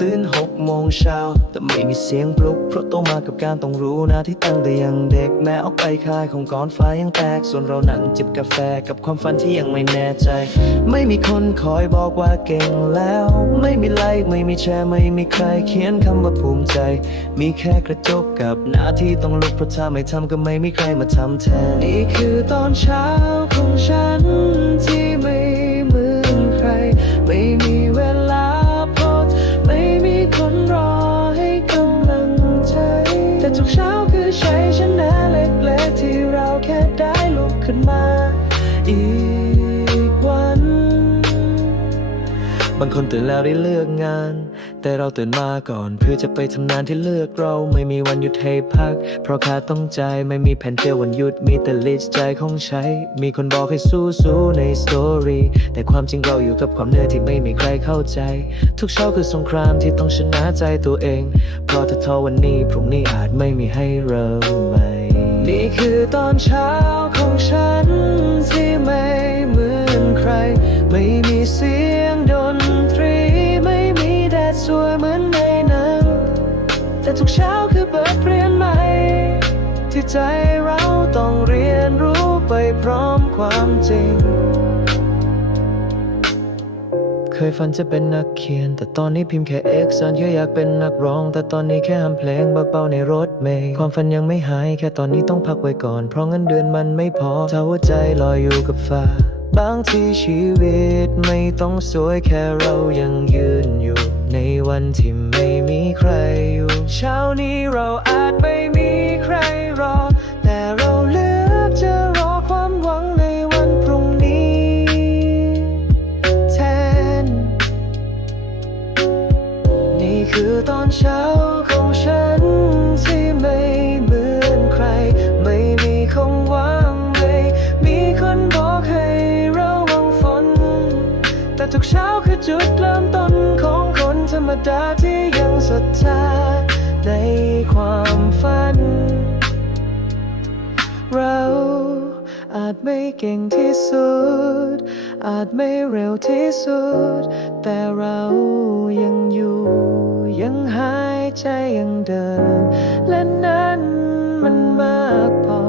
ตื่นหกโมงเช้า แต่ไม่มีเสียงปลุก เพราะโตมากับการต้องรู้น้าที่ตั้งแต่ยังเด็ก แม้ออกไปคายของก่อนฟ้ายังแตก ส่วนเรานั้นจิบกาแฟกับความฝันที่ยังไม่แน่ใจ ไม่มีคนคอยบอกว่าเก่งแล้ว ไม่มีไลค์ไม่มีแชร์ไม่มีใครเขียนคำว่าภูมิใจ มีแค่กระจกกับหน้าที่ต้องลุกเพราะถ้าไม่ทำก็ไม่มีใครมาทำแทนนี่คือตอนเช้าของฉันที่ ขึ้นมาอีกวัน บางคนตื่นแล้วได้เลือกงาน แต่เราตื่นมาก่อนเพื่อจะไปทำงานที่เลือกเราไม่มีวันหยุดให้พัก เพราะขาดต้องใจไม่มีแผนเที่ยววันหยุดมีแต่ลิสต์ใจของใช้ มีคนบอกให้สู้สู้ๆในสตอรี่แต่ความจริงเราอยู่กับความเหนื่อยที่ไม่มีใครเข้าใจ ทุกเช้าคือสงครามที่ต้องชนะใจตัวเอง เพราะถ้าท้อวันนี้พรุ่งนี้อาจไม่มีให้เริ่มใหม่ นี่คือตอนเช้าของฉันที่ไม่เหมือนใคร ไม่มีเสียงดนตรี ไม่มีแดดสวยเหมือนในหนังแต่ทุกเช้าคือบทเรียนใหม่ ที่ใจเราต้องเรียนรู้ไปพร้อมความจริง เคยฝันจะเป็นนักเขียน แต่ตอนนี้พิมพ์แค่เอกสารแค่อยากเป็นนักร้อง แต่ตอนนี้แค่ทำเพลงเบาๆในรถเมล์ความฝันยังไม่หาย แค่ตอนนี้ต้องพักไว้ก่อน เพราะเงินเดือนมันไม่พอถ้าใจลอยอยู่กับฟ้า บางทีชีวิตไม่ต้องสวยแค่เรายังยืนอยู่ ในวันที่ไม่มีใครอยู่ เช้านี้เราอาจไม่มี ตอนเช้าของฉันที่ไม่เหมือนใคร ไม่มีคงว่างไม่ มีคนบอกให้ระวังฝน แต่ทุกเช้าคือจุดเริ่มต้นของคนธรรมดาที่ยังศรัทธาในความฝัน เราอาจไม่เก่งที่สุด อาจไม่เร็วที่สุด แต่เรายังอยู่ ยังหายใจยังเดิน และนั้นมันมากพอ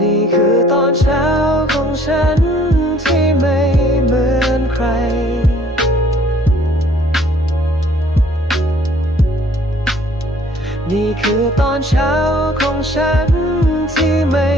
นี่คือตอนเช้าของฉันที่ไม่เหมือนใคร นี่คือตอนเช้าของฉันที่ไม่